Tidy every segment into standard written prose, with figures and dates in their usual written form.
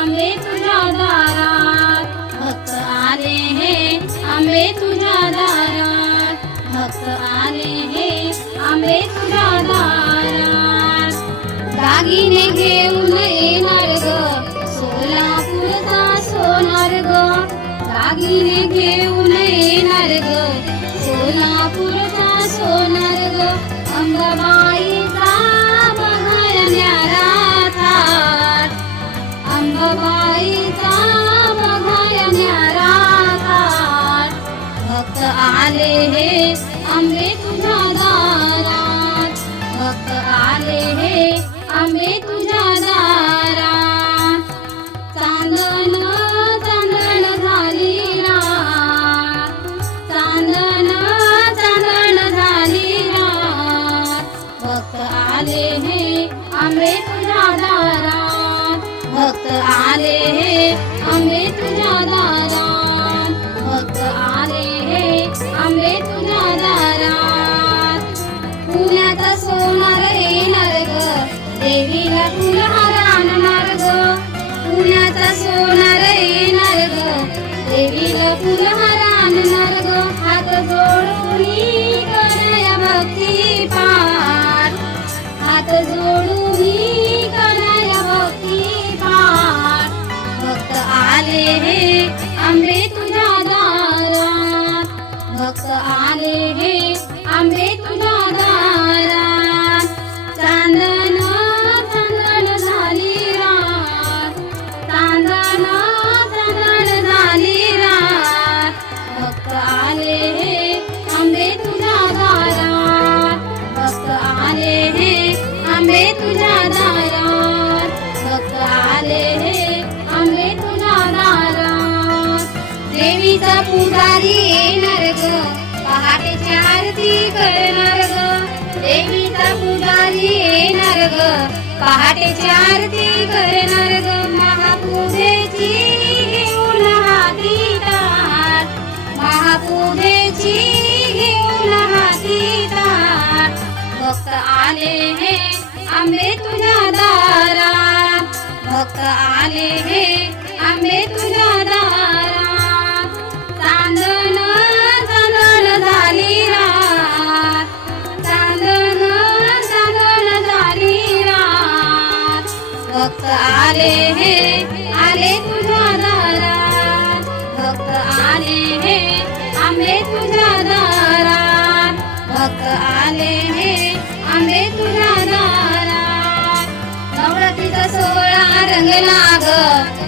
आंबे तुझ्या दारात, भक्त आले हे आंबे तुझ्या दारात, भक्त आले हे आंबे तुझ्या दारात. दागिने घेऊन येणार ग सोलापूरचा सोनार ग, दागिने घेऊन येणार ग सोलापूरचा सोनार ग. अंबाबाईचा बघाय न्यारा थाट, अंबाबाईचा बघाय न्यारा थाट. भक्त आले हे आंबे तुझ्या दारात, भक्त आले हे आंबे तुझ्या दारात. चांदण चांदण झाली रात, चांदण चांदण झाली रात. भक्त आले हे आंबे तुझ्या दारात, भक्त आले हे आंबे तुझ्या दारात, भक्त आले हे आंबे तुझ्या दारात. पुण्याचा सोनार येणार ग देवीला फुलहार आणणार ग, पुण्याचा सोनार येणार ग देवीला फुलहार आणणार ग. हात जोडून कराया भक्ती पाठ, हात जोडून कराया भक्ती पाठ. भक्त आले हे आंबे तुझ्या दारात, भक्त आले हे आंबे तुझ्या दारात. चांदण चांदण झाली रात, चांदण चांदण झाली रात. भक्त आले हे आंबे तुझ्या दारात, भक्त आले हे आंबे तुझ्या दारात, भक्त आले हे आंबे तुझ्या दारात. देवीचा पुजारी येणार ग पहाटेची आरती करणार ग, देवीचा पुजारी येणार ग पहाटेची आरती करणार ग. महापूजेची घेऊन हाती ताट, महापूजेची घेऊन हाती ताट. भक्त आले हे आंबे तुझ्या दारात, भक्त आले हे आंबे तुझ्या दारात. चांदण चांदण झाली रात, चांदण चांदण झाली रात. भक्त आले हे आले तुझ्या दारात, भक्त आले हे आंबे तुझ्या दारात, भक्त आले हे आंबे तुझ्या दारात. नवरात्रीचा सोहळा रंगला ग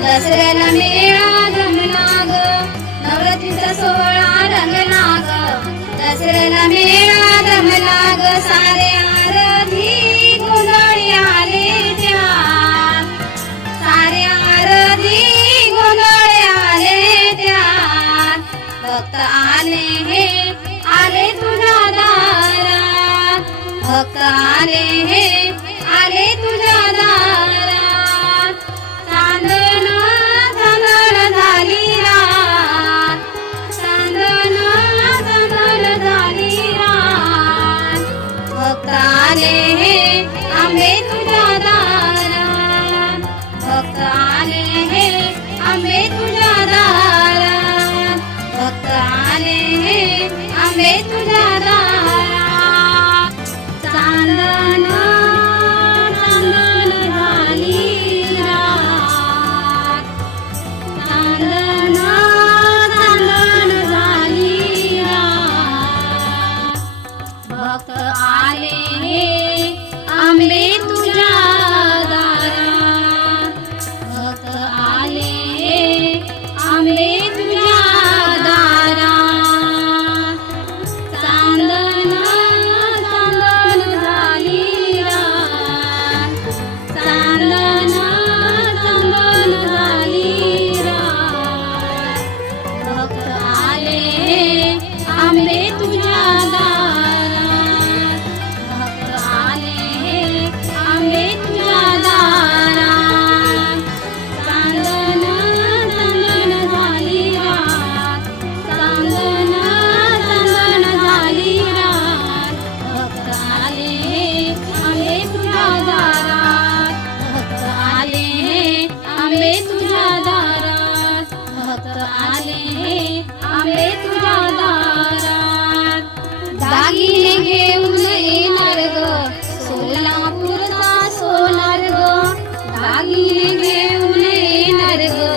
दसऱ्याला मेळा जमला ग, नवरात्रीचा सोहळा रंगला ग दसऱ्याला मेळा जमला ग. सारे आरती गोंधळी आले त्यात, सारे आरती गोंधळी आले त्यात. भक्त आले हे आले तुझ्या दारात, भक्त आले हे आले तुझ्या दारात. चांदण चांदण झाली रात, चांदण चांदण झाली रात. भक्त आले हे आंबे तुझ्या दारात, भक्त आले हे आंबे तुझ्या दारात, भक्त आले हे आंबे तुझ्या दारात. चांदण चांदण झाली रात, चांदण चांदण झाली रात. भक्त आले हे आंबे तुझ्या दारात, भक्त आले हे आंबे तुझ्या दारात. चांदण घेऊन येणार ग सोलापूरचा सोनार ग दागिने घेऊन येणार ग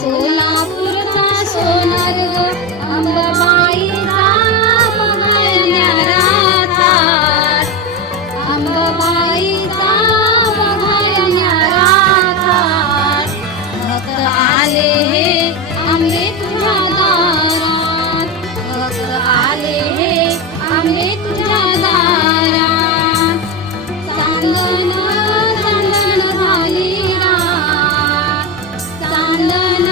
सोलापूरचा सोनार ग अंबाबाईचा बघण्यारा थाट अंबाबाईचा बघण्यारा थाट भक्त आले हे आंबे तुझ्या दारात भक्त आले हे आंबे तुझ्या दारात चांदण चांदण झाली रात चांदण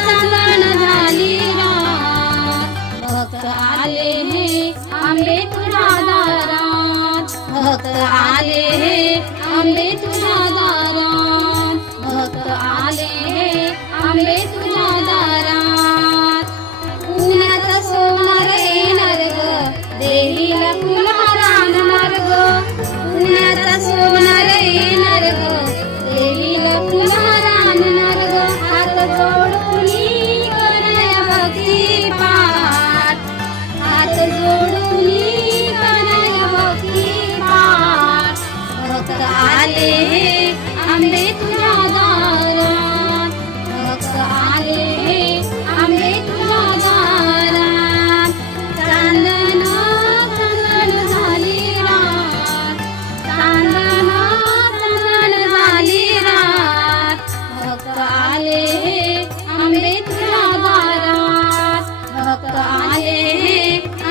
चांदण झाली रात भक्त आले हे आंबे तुझ्या दारात भक्त आले हे आंबे तुझ्या दारात भक्त आले हे आंबे तुझ्या दारात पुण्याचा सोनार येणार ग देवीला फुलहार आणणार ग पुण्याचा सोनार येणार ग देवीला फुलहार आणणार ग हात जोडून करण्या भक्ती पाठ हात जोडून करण्या भक्ती पाठ भक्त आले हे आंबे तुझ्या दारात भक्त आले हे आंबे तुझ्या दारात चांदण चांदण झाली रात चांदण चांदण झाली रात भक्त आले हे आंबे तुझ्या दारात भक्त आले हे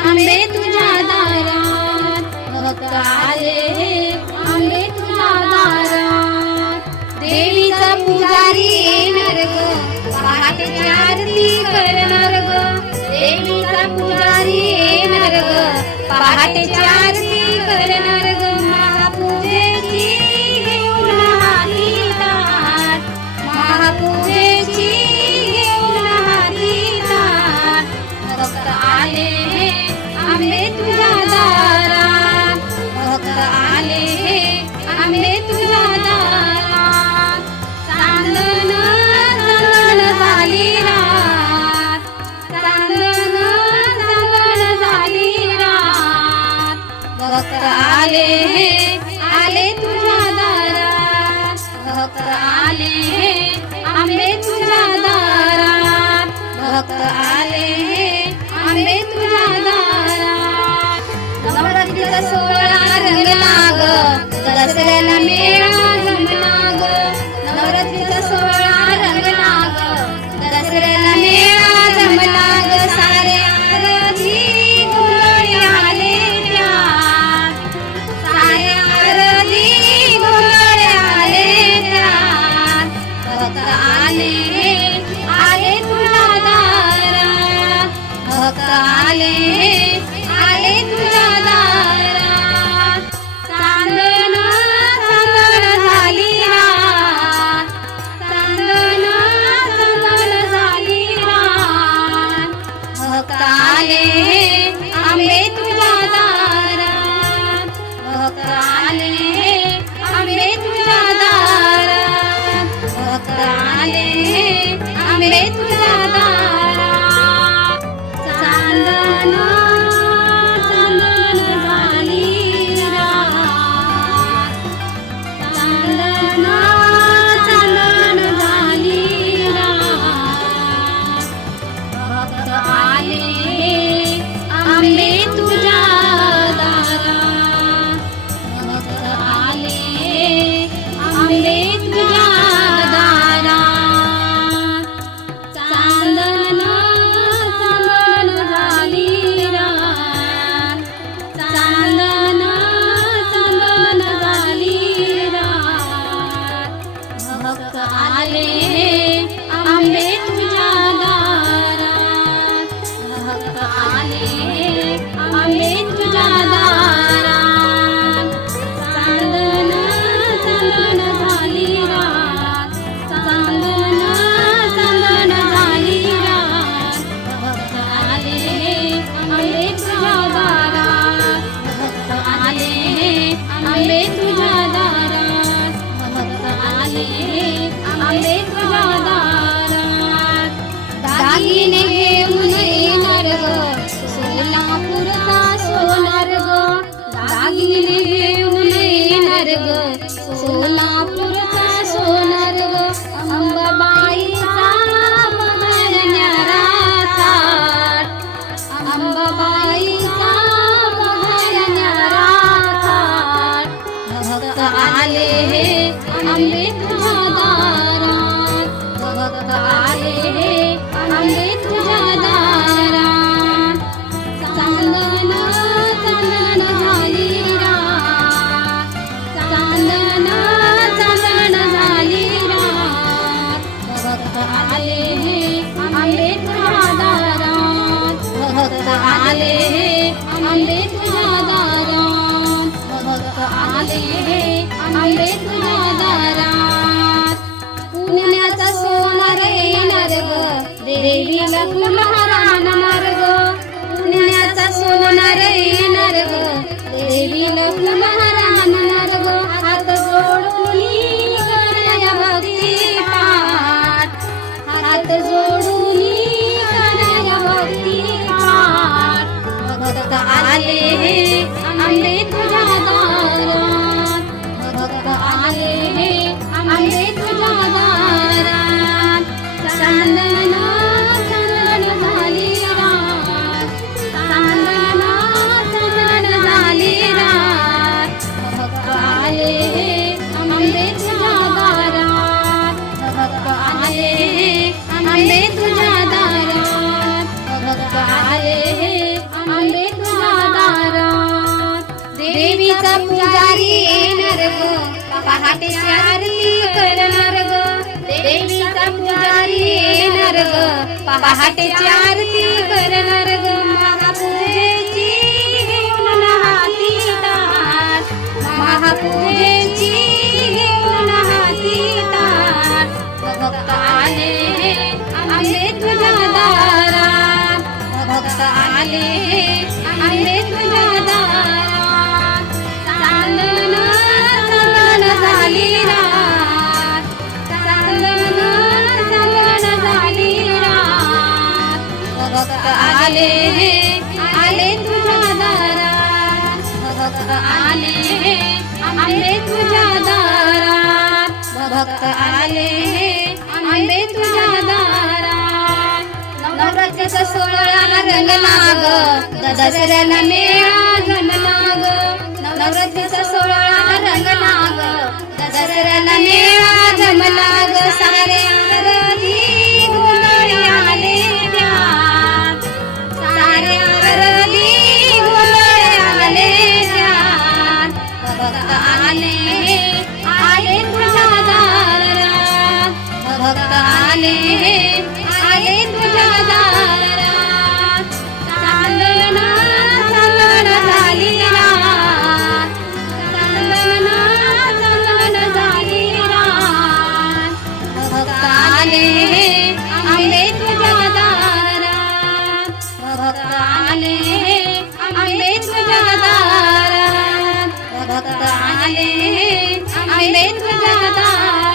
आंबे तुझ्या दारात भक्त आले हे आंबे तुझ्या दारात देवीचा पुजारी येणार ग पहाटेची आरती करणार ग देवीचा पुजारी येणार ग पहाटेची आरती करणार ग महापूजेची घेऊन हाती ताट महापूजेची घेऊन हाती ताट भक्त आले हे आंबे तुझ्या दारात भक्त आले हे आंबे तुझ्या दारात चांदण चांदण झाली रात चांदण चांदण झाली रात भक्त आले हे आले तुझ्या दारात भक्त आले हे आंबे तुझ्या दारात भक्त आले हे आंबे तुझ्या दारात नवरात्रीचा सोहळा रंगला ग दसऱ्याला मेळा जमला ग नवरात्रीचा सोहळा रंगला ग दसऱ्याला मेळा जमला ग सारे आरती घोळे आले त्यात सारे आरती घोळे आले त्यात भक्त आले हे आले तुझ्या दारात भक्त आले हे आले तुझ्या दारात चांदण चांदण झाली रात चांदण चांदण झाली रात भक्त आले हे आंबे तुझ्या दारात भक्त आले हे आंबे तुझ्या दारात भक्त आले हे आंबे तुझ्या दारात चांदण चांदण झाली रात चांदण चांदण झाली रात भक्त आले हे आंबे तुझ्या दारात भक्त आले हे आंबे तुझ्या दारात चांदण चांदण झाली रात चांदण चांदण झाली रात भक्त आले हे आंबे तुझ्या दारात भक्त आले हे आंबे तुझ्या दारात चांदण चांदण झाली रात चांदण चांदण झाली रात भक्त आले हे आंबे तुझ्या दारात भक्त आले हे आंबे तुझ्या दारात भक्त आले हे आंबे तुझ्या दारात दागिने घेऊन येणार ग सोलापूरचा सोनार ग आले हे आंबे तुझ्या दारात चांदन चांदन झाली रात चांदन चांदन झाली रात भक्त आले हे आंबे तुझ्या दारात भक्त आले हे आंबे तुझ्या दारात भक्त आले हे आंबे तुझ्या दारात पुण्याचा सोनार येणार ग देवीला फुलहार आणणार ग पुण्याचा सोनार येणार ग देवीला फुलहार आणणार ग हात जोडून कराया भक्ती पाठ हात जोडून कराया भक्ती पाठ भक्त आले हे आंबे तुझ्या दारात भक्त आले हे आंबे तुझ्या दारात चांदन चांदन झाली रात चांदन चांदन झाली रात भक्त आले हे आंबे तुझ्या दारात भक्त आले हे आंबे तुझ्या दारात भक्त आले हे आंबे तुझ्या दारात देवीचा पुजारी येणार ग पहाटेची आरती करणार ग देवीचा पुजारी येणार ग पहाटेची आरती करणार ग महापूजेची घेऊन हाती ताट महापूजेची घेऊन हाती ताट भक्त आले हे आंबे तुझ्या दारात भक्त आले हे आंबे तुझ्या दारात चांदन चांदन झाली रात चांदन चांदन झाली रात भक्त आले हे आले तुझ्या दारात भक्त आले हे आंबे तुझ्या दारात भक्त आले हे आंबे तुझ्या दारात नवरात्रीचा सोहळा रंगला ग दसऱ्याला मेळा जमला ग नवरात्रीचा सोहळा रंगला ग दसऱ्याला मेळा जमला ग सारे आरती गोंधळी आले त्यात सारे आरती गोंधळी आले त्यात भक्त आले हे आले तुझ्या दारात भक्त आले हे आले तुझ्या दारात चांदन चांदन झाली रात चांदन चांदन झाली रात भक्त आले हे आंबे तुझ्या दारात भक्त आले हे आंबे तुझ्या दारात भक्त आले हे आंबे तुझ्या दारात